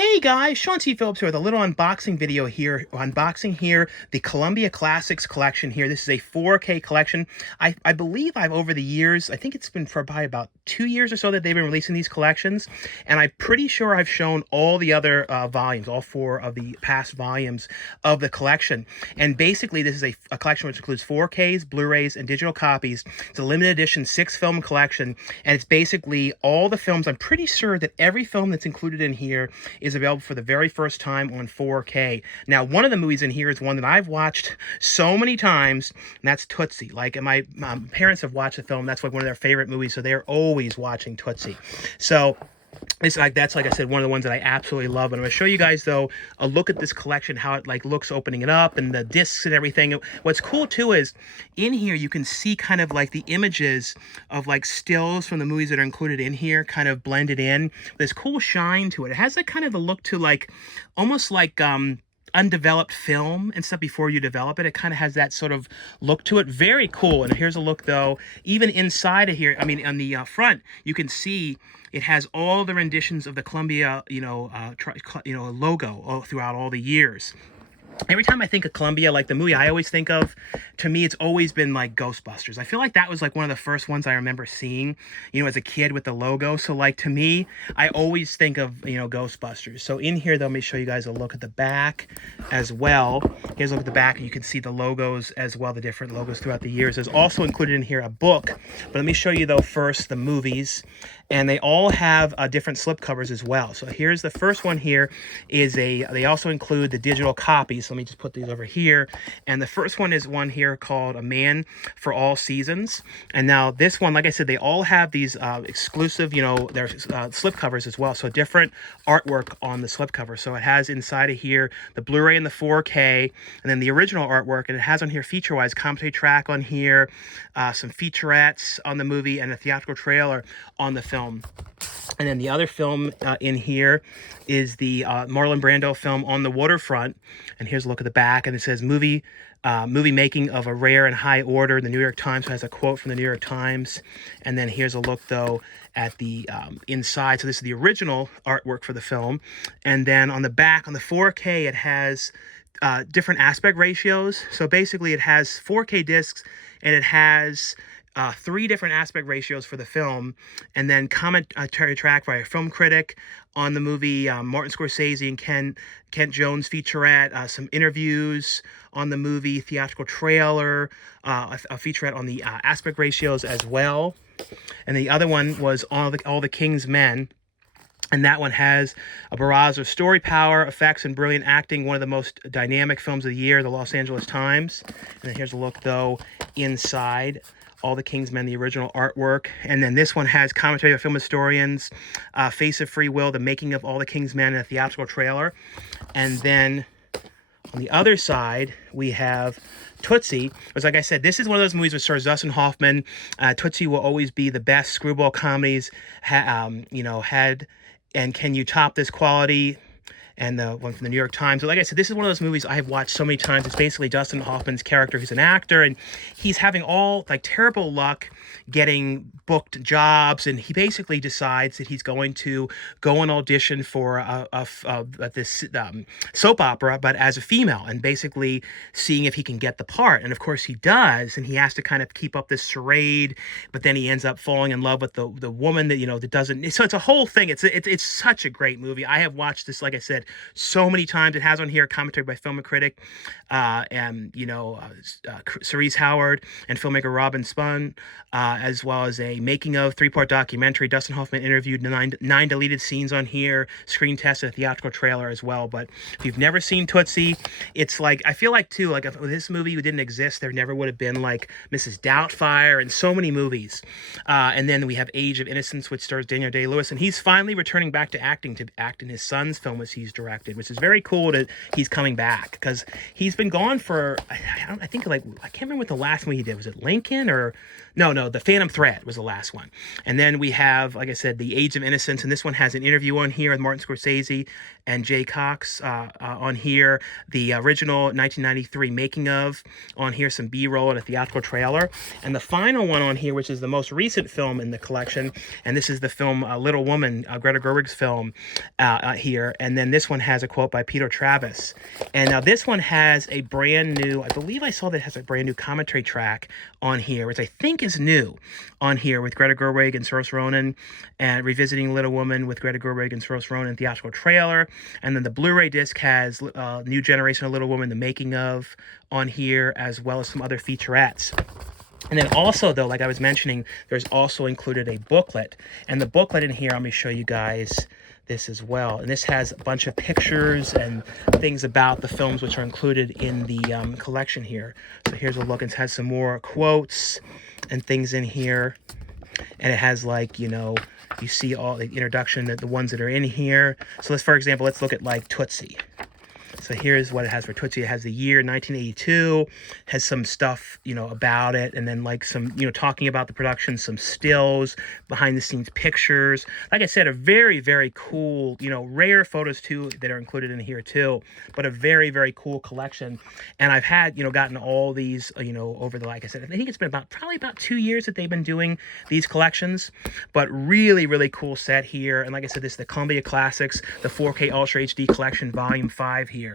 Hey guys, Sean T. Phillips here with a little unboxing video here. Unboxing here the Columbia Classics collection here. This is a 4K collection. I believe over the years, I think it's been for probably about 2 years or so that they've been releasing these collections. And I'm pretty sure I've shown all the other volumes, all 4 of the past volumes of the collection. And basically, this is a collection which includes 4Ks, Blu-rays, and digital copies. It's a limited edition 6-film collection. And it's basically all the films. I'm pretty sure that every film that's included in here is available for the very first time on 4K. Now, one of the movies in here is one that I've watched so many times, and that's Tootsie. Like, my parents have watched the film. That's like one of their favorite movies, so they're always watching Tootsie. So that's like I said, one of the ones that I absolutely love. And I'm going to show you guys, though, a look at this collection, how it like looks opening it up, and the discs and everything. What's cool too is in here you can see kind of like the images of like stills from the movies that are included in here, kind of blended in. There's cool shine to it. It has like kind of a look to like almost like undeveloped film and stuff before you develop it. It kind of has that sort of look to it. Very cool. And here's a look, though, even inside of here. I mean, on the front, you can see it has all the renditions of the Columbia, logo all throughout all the years. Every time I think of Columbia, like the movie I always think of, to me, it's always been like Ghostbusters. I feel like that was like one of the first ones I remember seeing, as a kid with the logo. So like to me, I always think of, Ghostbusters. So in here, though, let me show you guys a look at the back as well. Here's a look at the back, and you can see the logos as well, the different logos throughout the years. There's also included in here a book. But let me show you, though, first the movies. And they all have different slipcovers as well. So here's the first one here is they also include the digital copies. So let me just put these over here. And the first one is one here called A Man for All Seasons. And now this one, like I said, they all have these exclusive, their slipcovers as well. So different artwork on the slipcover. So it has inside of here the Blu-ray and the 4K, and then the original artwork. And it has on here feature-wise commentary track on here, some featurettes on the movie, and a theatrical trailer on the film. And then the other film in here is the Marlon Brando film On the Waterfront. And here's a look at the back, and it says movie making of a rare and high order. The New York Times has a quote from the New York Times. And then here's a look, though, at the inside. So this is the original artwork for the film. And then on the back, on the 4K, it has different aspect ratios. So basically it has 4K discs, and it has 3 different aspect ratios for the film, and then commentary track by a film critic on the movie, Martin Scorsese and Kent Jones featurette, some interviews on the movie, theatrical trailer, a featurette on the aspect ratios as well. And the other one was All the King's Men. And that one has a barrage of story power, effects, and brilliant acting. One of the most dynamic films of the year, the Los Angeles Times. And then here's a look, though, inside All the King's Men, the original artwork. And then this one has commentary by film historians, Face of Free Will, the making of All the King's Men, and a theatrical trailer. And then on the other side, we have Tootsie. Because like I said, this is one of those movies which stars Dustin Hoffman. Tootsie will always be the best screwball comedies had. And can you top this quality? And the one from the New York Times. So like I said, this is one of those movies I have watched so many times. It's basically Dustin Hoffman's character, who's an actor, and he's having all like terrible luck getting booked jobs, and he basically decides that he's going to go and audition for this soap opera, but as a female, and basically seeing if he can get the part. And of course he does, and he has to kind of keep up this charade, but then he ends up falling in love with the woman that that doesn't. So it's a whole thing. It's such a great movie. I have watched this, like I said, so many times. It has on here commentary by film critic Cerise Howard and filmmaker Robin Spun, as well as a making of 3-part documentary. Dustin Hoffman interviewed 9 deleted scenes on here, screen test, and a theatrical trailer as well. But if you've never seen Tootsie, it's like, I feel like too, like if this movie didn't exist, there never would have been like Mrs. Doubtfire and so many movies. And then we have Age of Innocence, which stars Daniel Day-Lewis, and he's finally returning back to acting, to act in his son's film, which he's directed, which is very cool that he's coming back, because he's been gone for, I think, like, I can't remember what the last movie he did. Was it Lincoln or no, The Phantom Thread was the last one. And then we have, like I said, The Age of Innocence, and this one has an interview on here with Martin Scorsese and Jay Cox on here. The original 1993 making of on here, some B-roll and a theatrical trailer. And the final one on here, which is the most recent film in the collection, and this is the film Little Woman, Greta Gerwig's film here. And then this one has a quote by Peter Travis. And now this one has a brand new, I believe I saw that it has a brand new commentary track on here, which I think is new on here, with Greta Gerwig and Saoirse Ronan, and revisiting Little Woman with Greta Gerwig and Saoirse Ronan theatrical trailer. And then the Blu-ray disc has New Generation of Little Woman, the making of on here, as well as some other featurettes. And then also, though, like I was mentioning, there's also included a booklet. And the booklet in here, let me show you guys this as well. And this has a bunch of pictures and things about the films which are included in the collection here. So here's a look. It has some more quotes and things in here. And it has, like, you know, you see all the introduction, the ones that are in here. So let's, for example, let's look at like Tootsie. So here's what it has for Tootsie. It has the year 1982, has some stuff, you know, about it, and then like some, you know, talking about the production, some stills, behind the scenes pictures. Like I said, a very, very cool, you know, rare photos too that are included in here too, but a very, very cool collection. And I've had, you know, gotten all these, you know, over the, like I said, I think it's been probably about 2 years that they've been doing these collections, but really, really cool set here. And like I said, this is the Columbia Classics, the 4K Ultra HD Collection Volume 5 here.